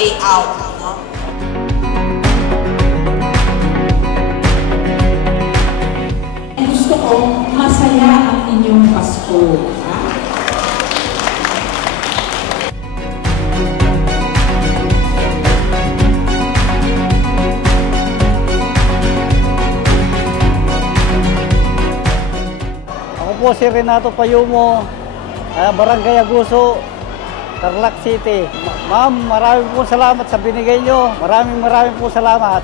payout, no? Gusto ko masaya ang inyong Pasko. Ha? Ako po si Renato Payumo, Barangay Aguso, Tarlac City. Ma'am, maraming po salamat sa binigay nyo. Maraming po salamat.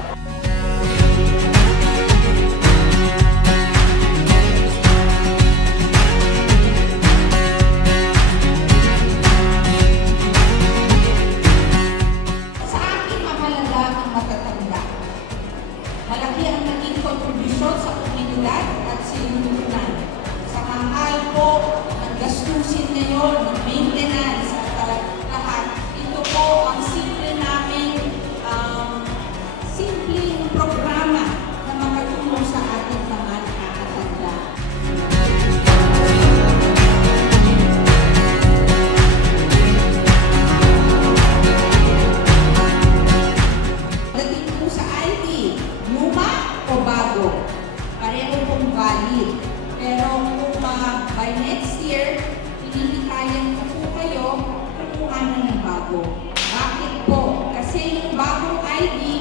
Sa akin, mahalaga ang matatanda. Malaki ang naging kontribusyon sa komunidad at sinununan. Sa mahal po, ang gastusin ngayon, ng maintenance at lahat. Ito po ang simpleng programa na makatulong sa ating mga nakakatanda. Dating po sa ID, luma o bago, pareho pong valid. Pero kung by next year, hinihikayan ko po kayo, kumuha na ng bago. Bakit po? Kasi yung bagong ID,